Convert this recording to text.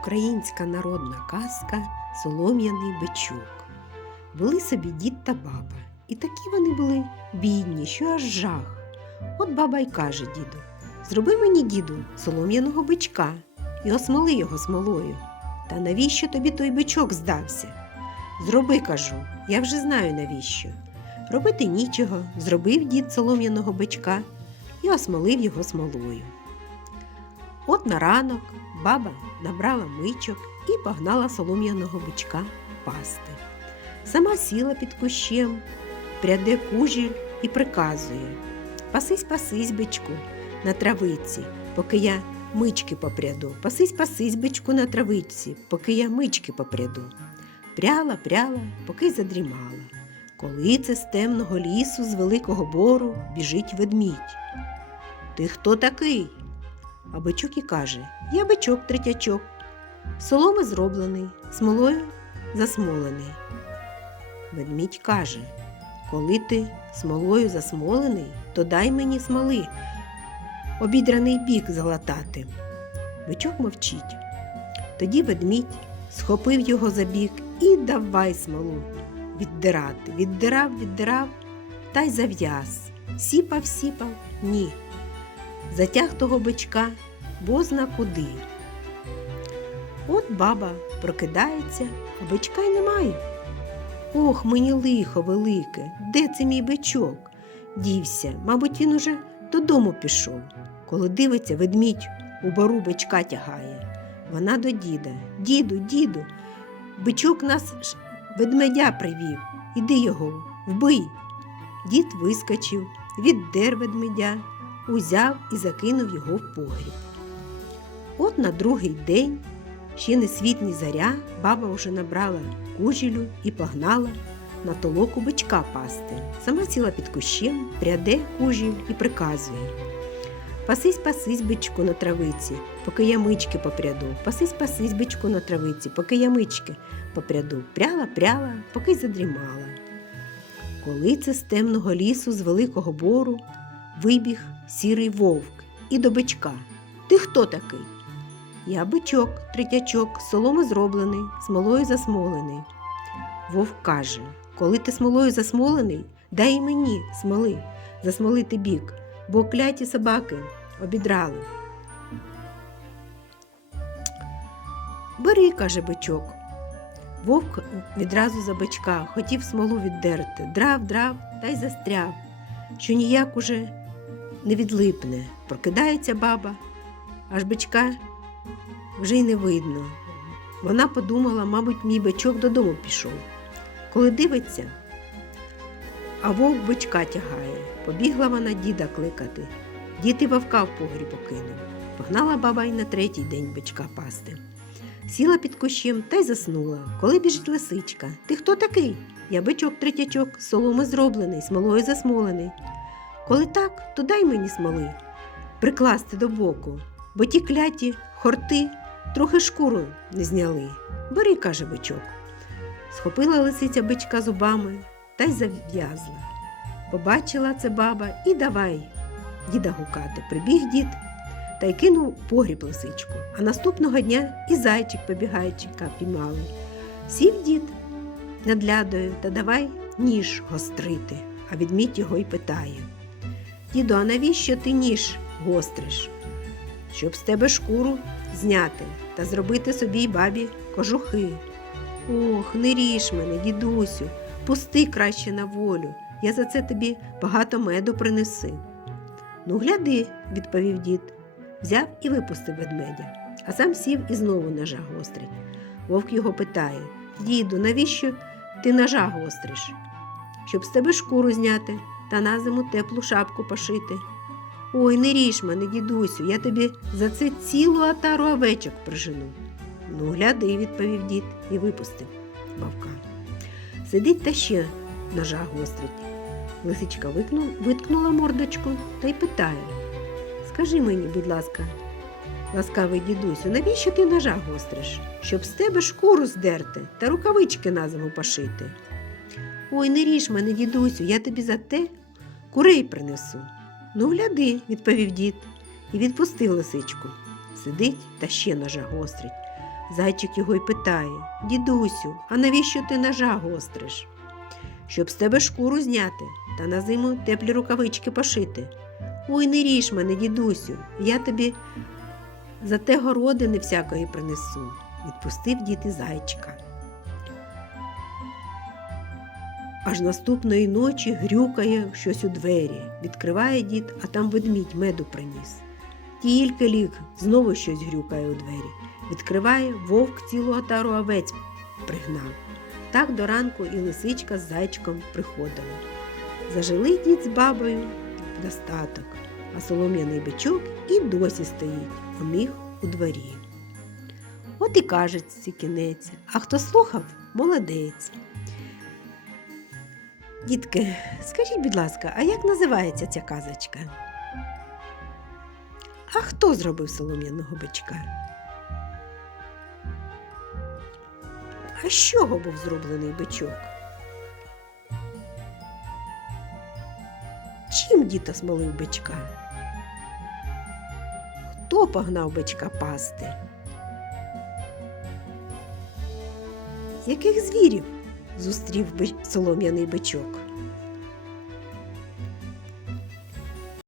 Українська народна казка Солом'яний бичок. Були собі дід та баба, і такі вони були бідні, що аж жах. От баба й каже діду: Зроби мені, діду, солом'яного бичка і осмоли його смолою. Та навіщо тобі той бичок здався? Зроби, кажу, я вже знаю навіщо. Робити нічого, зробив дід солом'яного бичка і осмолив його смолою. От на ранок баба набрала мичок і погнала солом'яного бичка пасти. Сама сіла під кущем, пряде кужіль і приказує Пасись, пасись, бичку, на травиці, поки я мички попряду. Пасись, пасись, бичку, на травиці, поки я мички попряду. Пряла, пряла, поки задрімала. Коли це з темного лісу, з великого бору біжить ведмідь. Ти хто такий? А бичок і каже Я бичок третячок. Соломи зроблений, смолою засмолений. Ведмідь каже Коли ти смолою засмолений, то дай мені смоли, обідраний бік залатати. Бичок мовчить. Тоді ведмідь схопив його за бік і давай смолу віддирати. Віддирав, віддирав та й зав'яз. Сіпав, сіпав, ні. Затяг того бичка бозна куди. От баба прокидається, а бичка й немає. Ох, мені лихо велике, де це мій бичок? Дівся, мабуть, він уже додому пішов. Коли дивиться, ведмідь у бару бичка тягає. Вона до діда. Діду, діду, бичок нас ведмедя привів. Іди його, вбий. Дід вискочив, віддер ведмедя, узяв і закинув його в погріб. От на другий день, ще не світ ні заря, баба вже набрала кужілю і погнала на толоку бичка пасти. Сама сіла під кущем, пряде кужіль і приказує. Пасись, пасись, бичку на травиці, поки я мички попряду. Пасись, пасись, бичку на травиці, поки я мички попряду. Пряла, пряла, поки задрімала. Коли це з темного лісу, з великого бору, вибіг сірий вовк і до бичка. Ти хто такий? Я бичок, третячок, соломи зроблений, смолою засмолений. Вовк каже: Коли ти смолою засмолений, дай і мені смоли, засмолити бік, бо кляті собаки обідрали. Бери, каже бичок. Вовк відразу за бичка хотів смолу віддерти, драв, драв та й застряв, що ніяк уже не відлипне. Прокидається баба, аж бичка вже й не видно. Вона подумала, мабуть, мій бичок додому пішов. Коли дивиться, а вовк бичка тягає. Побігла вона діда кликати. Дід і вовка в погріб покинув. Погнала баба й на третій день бичка пасти. Сіла під кущем та й заснула. Коли біжить лисичка. Ти хто такий? Я бичок третячок, соломи зроблений, смолою засмолений. Коли так, то дай мені смоли прикласти до боку, бо ті кляті хорти трохи шкуру не зняли. Бери, каже бичок. Схопила лисиця бичка зубами та й зав'язла. Побачила це баба і давай діда гукати. Прибіг дід та й кинув погріб лисичку. А наступного дня і зайчик побігайчика піймали. Сів дід над лядою та давай ніж гострити, а відмідь його й питає. Діду, а навіщо ти ніж гостриш? Щоб з тебе шкуру зняти та зробити собі й бабі кожухи. Ох, не ріж мене, дідусю, пусти краще на волю. Я за це тобі багато меду принеси. Ну, гляди, відповів дід, взяв і випустив ведмедя, а сам сів і знову ножа гострить. Вовк його питає Діду, навіщо ти ножа гостриш? Щоб з тебе шкуру зняти та на зиму теплу шапку пошити. Ой, не ріж мене, дідусю, я тобі за це цілу атару овечок прижену. Ну, гляди, відповів дід і випустив вовка. Сидить та ще ножа гострить. Лисичка виткнула мордочку та й питає Скажи мені, будь ласка, ласкавий дідусю, навіщо ти ножа гостриш? Щоб з тебе шкуру здерти та рукавички на зиму пошити. Ой, не ріж мене, дідусю, я тобі за те курей принесу. Ну, гляди, відповів дід і відпустив лисичку. Сидить та ще ножа гострить. Зайчик його й питає Дідусю, а навіщо ти ножа гостриш? Щоб з тебе шкуру зняти та на зиму теплі рукавички пошити. Ой, не ріж мене, дідусю, я тобі за те городини всякої принесу, відпустив дід і зайчика. Аж наступної ночі грюкає щось у двері. Відкриває дід, а там ведмідь меду приніс. Тільки ліг, знову щось грюкає у двері. Відкриває вовк цілу отару овець пригнав. Так до ранку і лисичка з зайчиком приходили. Зажили дід з бабою достаток, а солом'яний бичок і досі стоїть у них у дворі. От і кажеться кінець, а хто слухав, молодець. Дітки, скажіть, будь ласка, а як називається ця казочка? А хто зробив солом'яного бичка? А з чого був зроблений бичок? Чим діто смолив бичка? Хто погнав бичка пасти? Яких звірів зустрів би- солом'яний бичок?